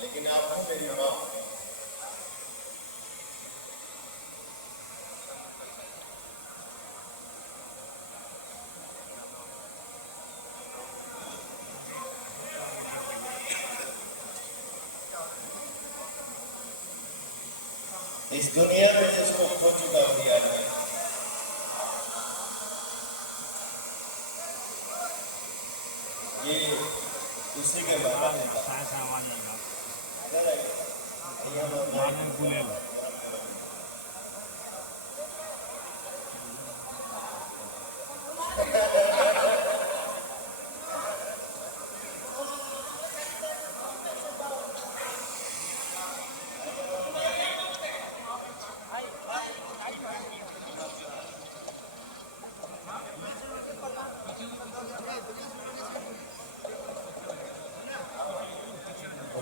लेकिन आप हूँ मेरी माँ। इस दुनिया में जिसको खो चुका हुआ है, ये उसी के बारे में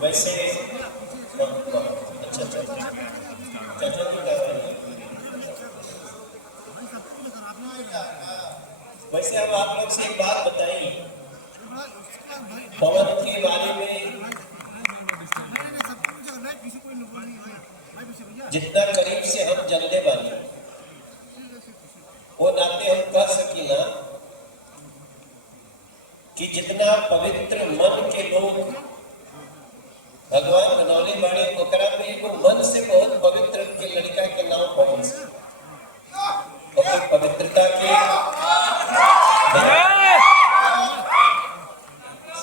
वैसे वैसे अब आप लोग से एक बात बताइए, पवन के बारे में जितना करीब से हम जानने वाले वो नाते हम कह सकीला कि जितना पवित्र मन के लोग भगवान बनौले बाड़े ओकरा में एगो मन से बहुत पवित्र के लड़का के नाम पवन सिंह, और पवित्रता के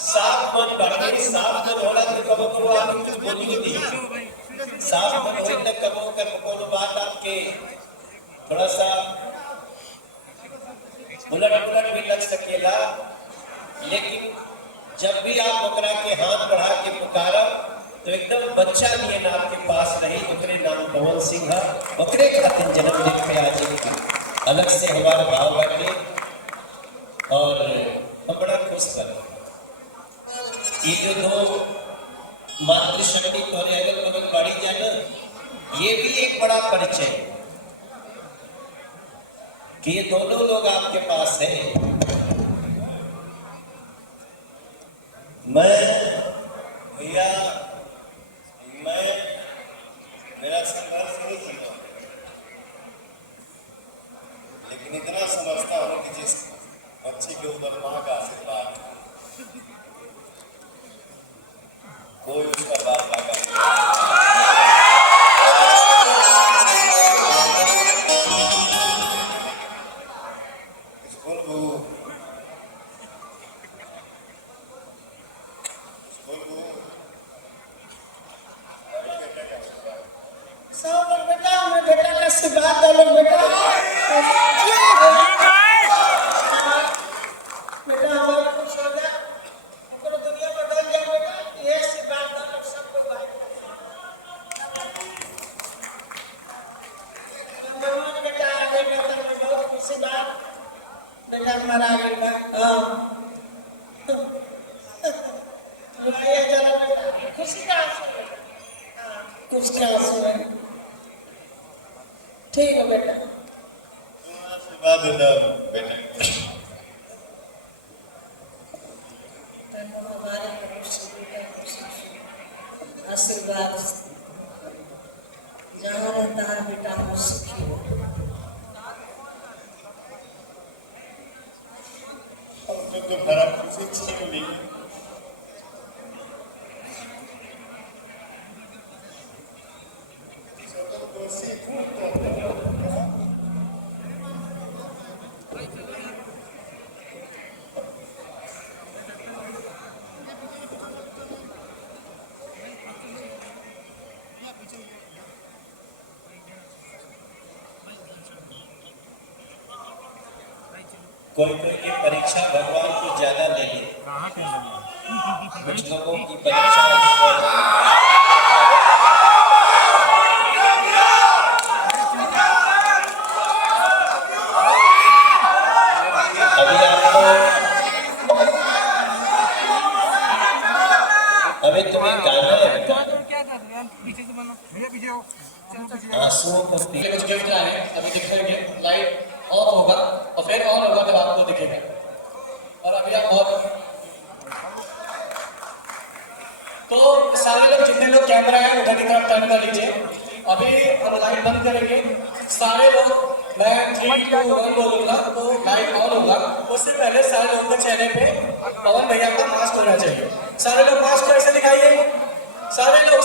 साफ मन बाड़े, साफ मन होला तो कबो कबो आप कुछ बोली नहीं, साफ मन होई त कबो कर कोनो बात आपके थोड़ा सा उलट भी लग सकेला, लेकिन जब भी आप ओकरा के हाथ बढ़ा के पुकारब तो एकदम बच्चा लिए ना आपके पास रही। ओकरे नाम पवन सिंह है, ओकरे खातिर जन्मदिन पे आज अलग से हमारा भाव बाटे और हम बड़ा खुश कर। ये जो दो मातृशक्ति तोरे अगल बगल बाड़ी जाना, ये भी एक बड़ा परिचय कि ये दोनों लोग आपके पास हैं। मैं भैया मेरा संघर्ष नहीं जीना, लेकिन इतना समझता हूँ कि जिस बच्चे के ऊपर माँ का आशीर्वाद, कोई उसका बात लगा बात डालो बेटा, बेटा हमारा खुश हो जा, पूरा दुनिया बदल जाए बेटा, ये से बात डालो सबको भाई। मम्मा बेटा आ गए, बेटा बहुत खुशी बात, बेटा हमारा आ गए बा, हां ये जरा बेटा खुशी का आंसू है, हां कुछ का आंसू है, ठीक है बेटा, आशीर्वाद दे दो बेटा, हमारे आशीर्वाद जहाँ रहता है बेटा वो सुखी हो। तो भरा खुशी छीन ली, कोई कोई की परीक्षा भगवान को ज्यादा ले ले, कुछ लोगों की परीक्षा आंसुओं को पी कुछ गिफ्ट आए अभी दिखाएंगे, लाइट ऑफ होगा और फिर ऑन होगा तब आपको दिखेगा। और अभी आप बहुत तो सारे लोग जितने लोग कैमरा है उधर की तरफ टर्न कर लीजिए। अभी हम लाइट बंद करेंगे, सारे लोग मैं 3 2 1 बोलूंगा तो लाइट ऑन होगा। उससे पहले सारे लोगों के चेहरे पे पवन भैया का मास्क होना चाहिए। सारे लोग मास्क को ऐसे दिखाइए, सारे लोग